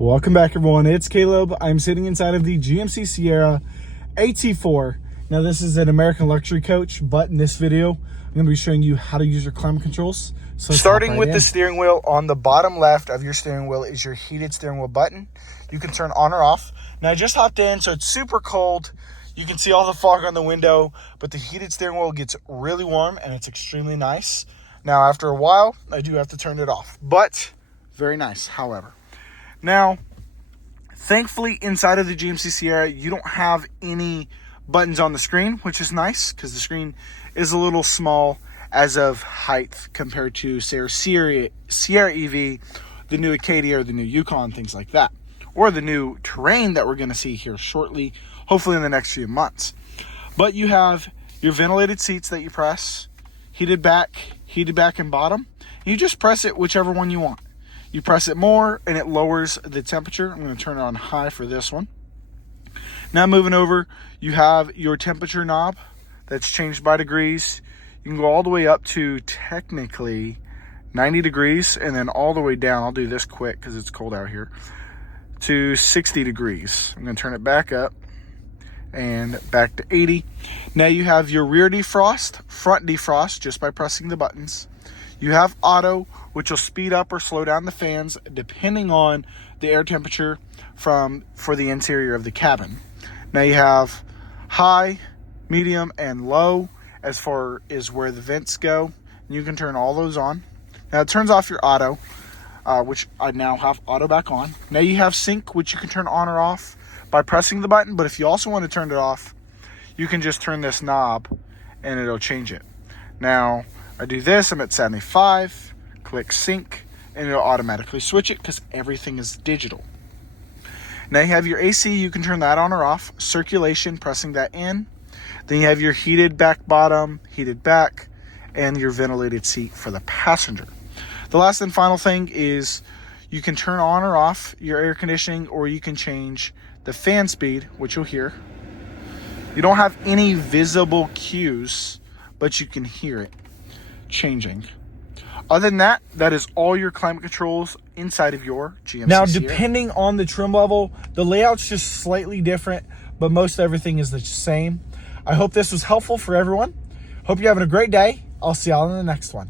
Welcome back, everyone. It's Caleb. I'm sitting inside of the GMC Sierra AT4. Now, this is an American luxury coach, but in this video, I'm going to be showing you how to use your climate controls. So starting with the steering wheel, on the bottom left of your steering wheel is your heated steering wheel button. You can turn on or off. Now, I just hopped in, so it's super cold. You can see all the fog on the window, but the heated steering wheel gets really warm and it's extremely nice. Now, after a while, I do have to turn it off, but very nice, however. Now, thankfully, inside of the GMC Sierra, you don't have any buttons on the screen, which is nice because the screen is a little small as of height compared to, say, Sierra EV, the new Acadia, or the new Yukon, things like that, or the new Terrain that we're going to see here shortly, hopefully in the next few months. But you have your ventilated seats that you press, heated back and bottom. You just press it whichever one you want. You press it more and it lowers the temperature. I'm going to turn it on high for this one. Now moving over, you have your temperature knob that's changed by degrees. You can go all the way up to technically 90 degrees and then all the way down. I'll do this quick because it's cold out here, to 60 degrees. I'm going to turn it back up and back to 80. Now you have your rear defrost, front defrost just by pressing the buttons. You have auto, which will speed up or slow down the fans depending on the air temperature for the interior of the cabin. Now you have high, medium, and low as far as where the vents go. You can turn all those on. Now it turns off your auto, which I now have auto back on. Now you have sync, which you can turn on or off by pressing the button. But if you also want to turn it off, you can just turn this knob and it'll change it. Now, I do this, I'm at 75, click sync, and it'll automatically switch it because everything is digital. Now you have your AC, you can turn that on or off. Circulation, pressing that in. Then you have your heated back bottom, heated back, and your ventilated seat for the passenger. The last and final thing is you can turn on or off your air conditioning, or you can change the fan speed, which you'll hear. You don't have any visible cues, but you can hear it changing. Other than that, that is all your climate controls inside of your GMC Now, Sierra. depending on the trim level, the layout's just slightly different, but most everything is the same. I hope this was helpful for everyone. Hope you're having a great day. I'll see y'all in the next one.